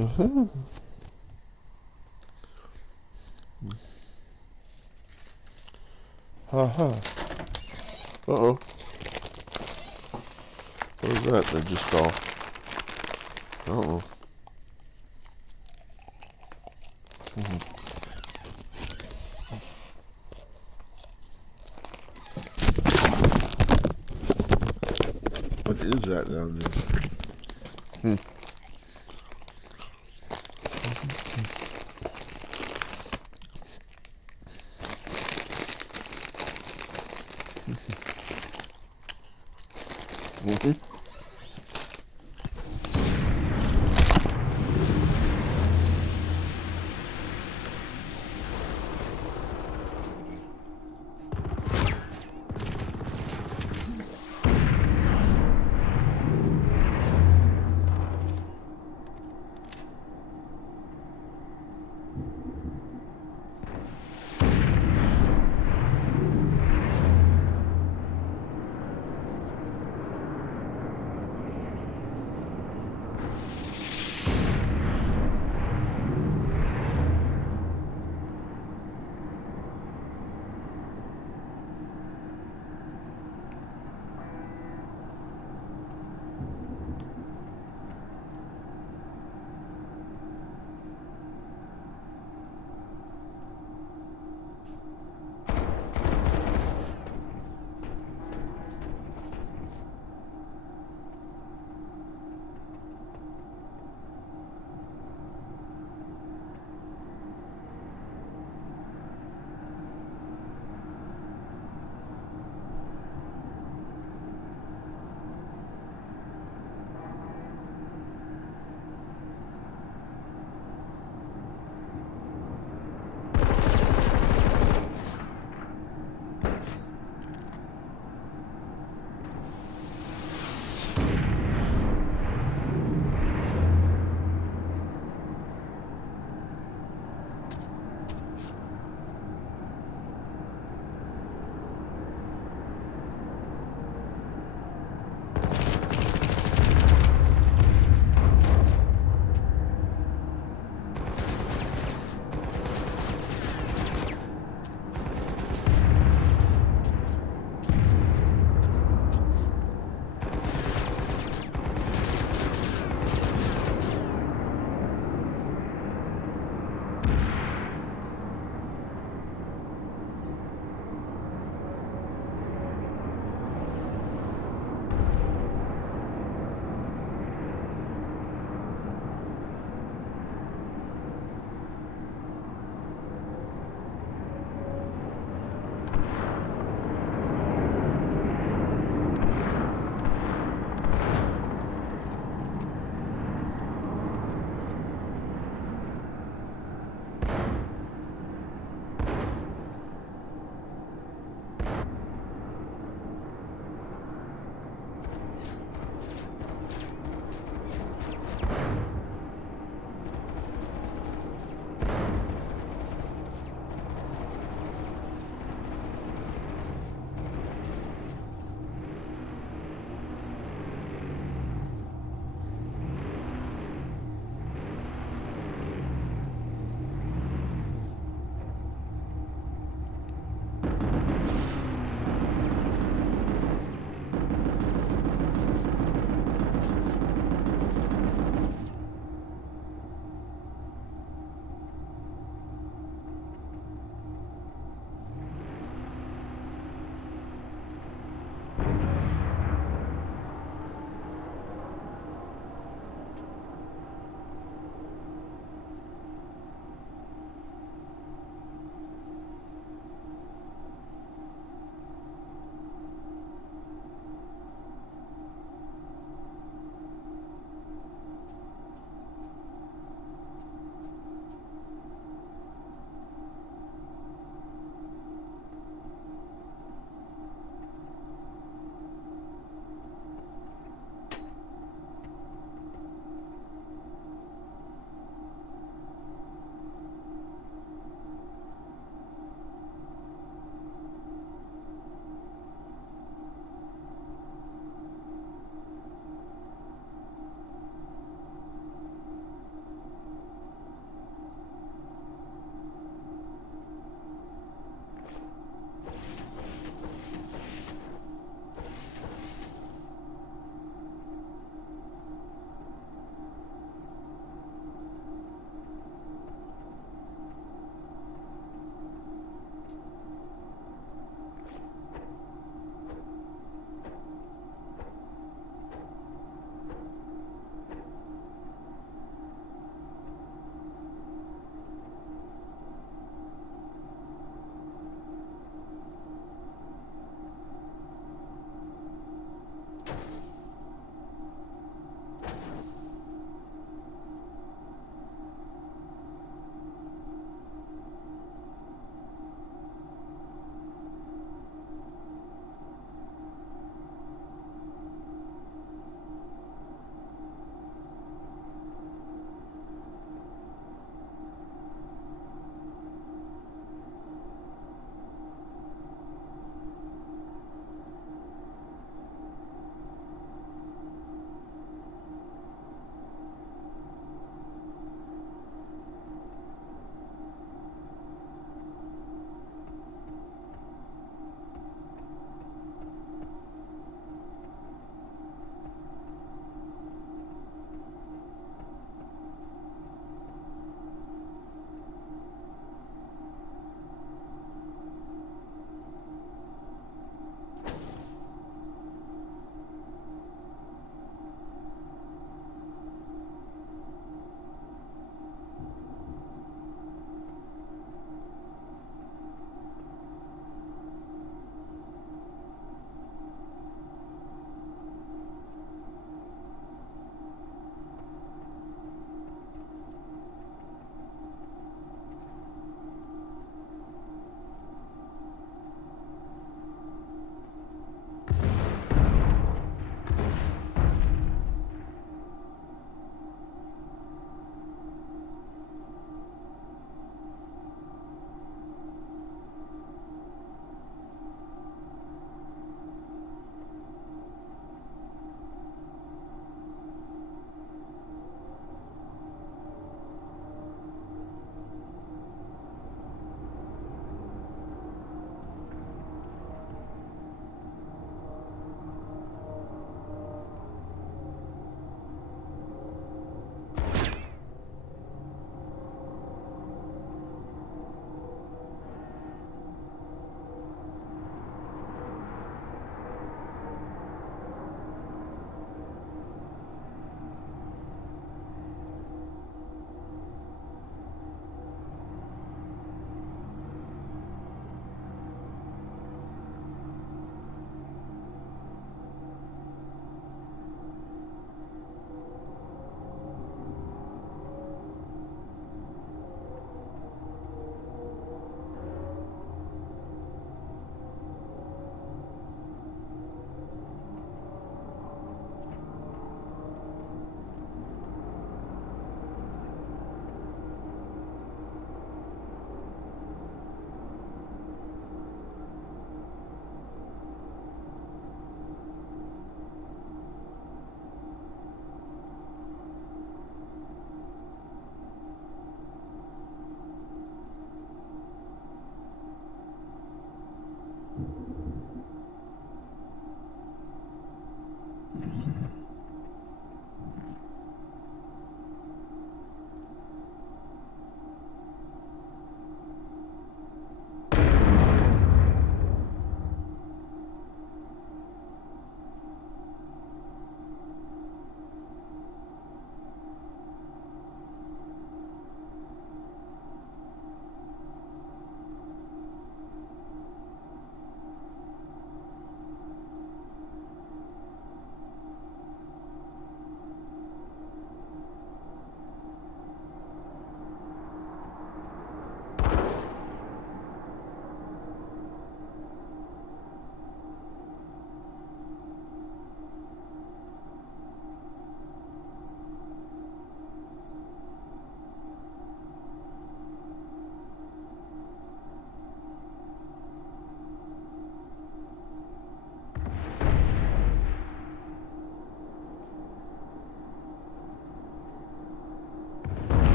Uh-huh. Ha-ha. Uh-oh. What is that they just saw? Uh-oh. What is that down there? Hmm. Mm-hmm.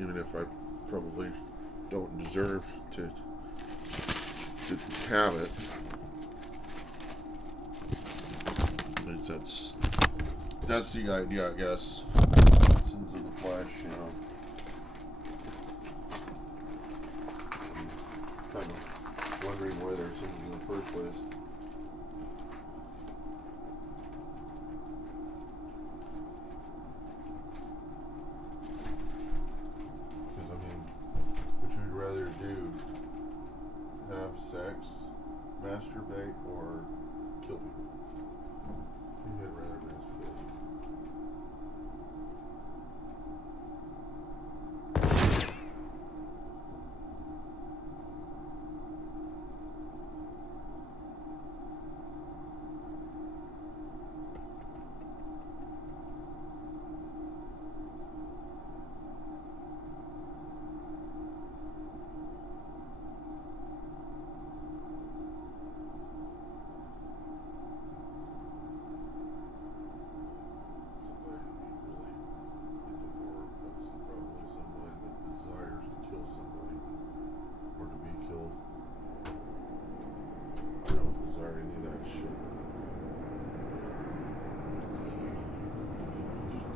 even if I probably don't deserve to have it. But that's the idea, I guess. Sins of the flesh, you know. I'm kind of wondering why they're sins in the first place. Because, I mean, which would you rather do? Have sex, masturbate, or kill people? I think I'd rather masturbate.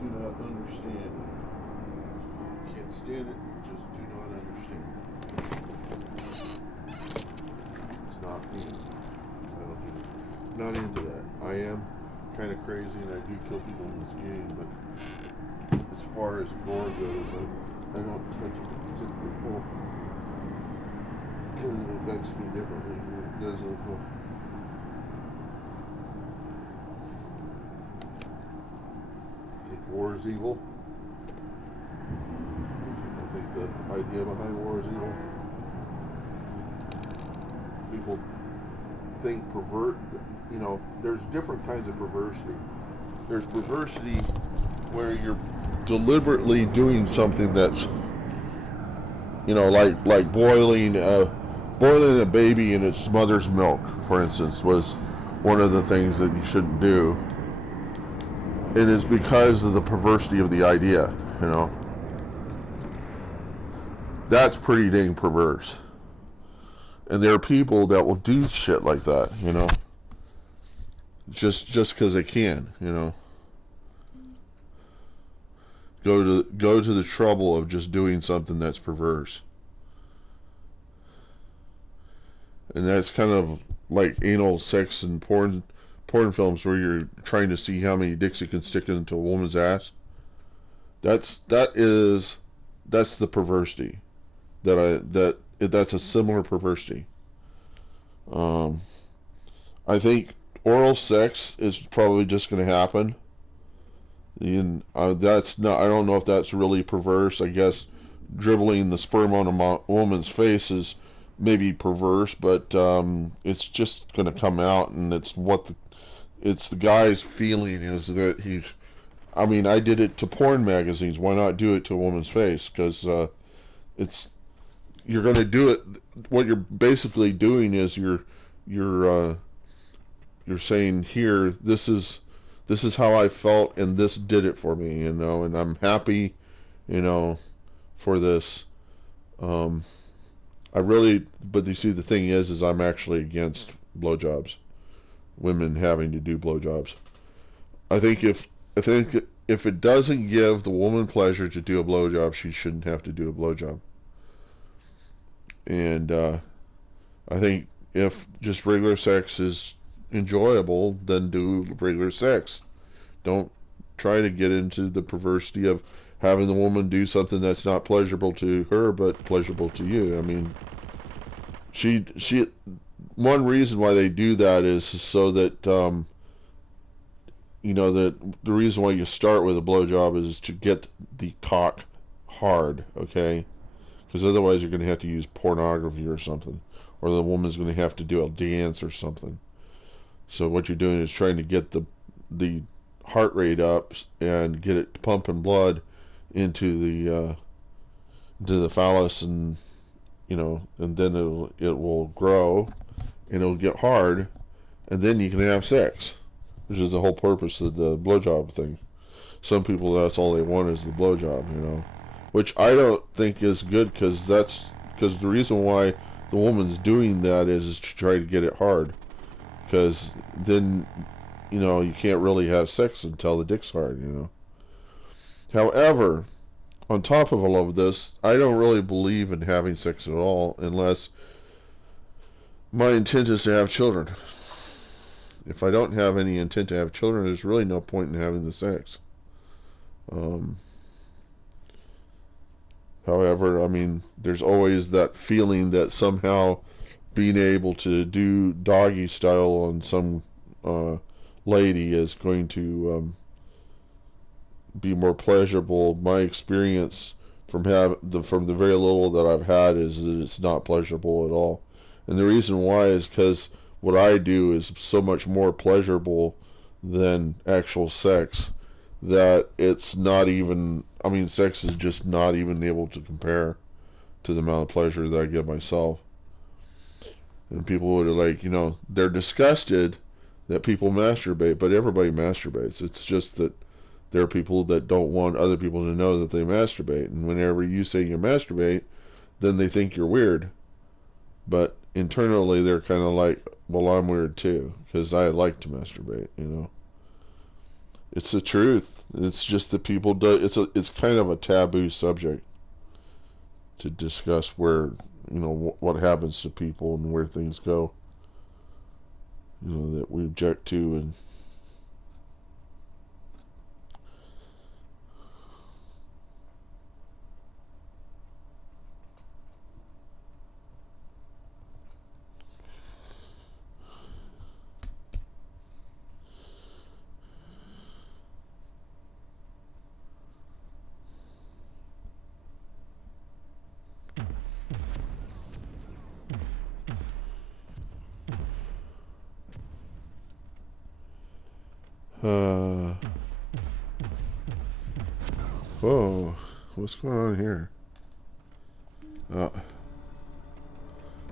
Do not understand. Can't stand it, just do not understand. It's not me. I'm not into that. I am kind of crazy and I do kill people in this game, but as far as gore goes, I don't touch a typical because it affects me differently than it does other people. War is evil. I think the idea behind war is evil. People think you know, there's different kinds of perversity. There's perversity where you're deliberately doing something that's, you know, like boiling a baby in its mother's milk, for instance, was one of the things that you shouldn't do. It is because of the perversity of the idea, you know. That's pretty dang perverse. And there are people that will do shit like that, you know. Just because they can, you know. Go to the trouble of just doing something that's perverse. And that's kind of like anal sex and porn films where you're trying to see how many dicks you can stick into a woman's ass. That's the perversity that's a similar perversity. I think oral sex is probably just going to happen. And that's not. I don't know if that's really perverse. I guess dribbling the sperm on a woman's face is maybe perverse, but it's just going to come out, and it's the guy's feeling is that he's. I mean, I did it to porn magazines. Why not do it to a woman's face? Because you're going to do it. What you're basically doing is you're saying, here, this is how I felt, and this did it for me, you know, and I'm happy, you know, for this. But you see, the thing is I'm actually against blowjobs, women having to do blowjobs. I think if it doesn't give the woman pleasure to do a blowjob, she shouldn't have to do a blowjob. And I think if just regular sex is enjoyable, then do regular sex. Don't try to get into the perversity of having the woman do something that's not pleasurable to her but pleasurable to you. I mean, she one reason why they do that is so that you know, that the reason why you start with a blowjob is to get the cock hard, okay? Because otherwise you're going to have to use pornography or something, or the woman's going to have to do a dance or something. So what you're doing is trying to get the heart rate up and get it pumping blood into the phallus, and you know, and then it will grow and it'll get hard, and then you can have sex, which is the whole purpose of the blowjob thing. Some people, that's all they want is the blowjob, you know. which I don't think is good, because the reason why the woman's doing that is to try to get it hard, because then you can't really have sex until the dick's hard. However, on top of all of this, I don't really believe in having sex at all unless my intent is to have children. If I don't have any intent to have children, there's really no point in having the sex. Um, However, I mean, there's always that feeling that somehow being able to do doggy style on some uh, lady is going to be more pleasurable. My experience from the very little that I've had is that it's not pleasurable at all, and the reason why is because what I do is so much more pleasurable than actual sex that it's not even. I mean, sex is just not even able to compare to the amount of pleasure that I give myself. And people would like, they're disgusted that people masturbate, but everybody masturbates. It's just that there are people that don't want other people to know that they masturbate. And whenever you say you masturbate, then they think you're weird. But internally, they're kind of like, well, I'm weird too, because I like to masturbate. It's the truth. It's just that people do. It's kind of a taboo subject to discuss where what happens to people and where things go. That we object to. And uh, whoa, what's going on here? Uh,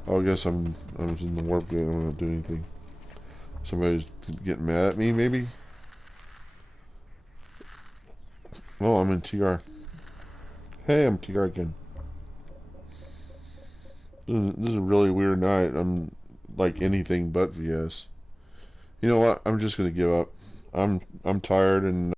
I guess I'm in the warp gate. I'm not doing anything. Somebody's getting mad at me, maybe. Oh, I'm in TR. Hey, I'm TR again. This is a really weird night. I'm like anything but VS. You know what? I'm just gonna give up. I'm tired, and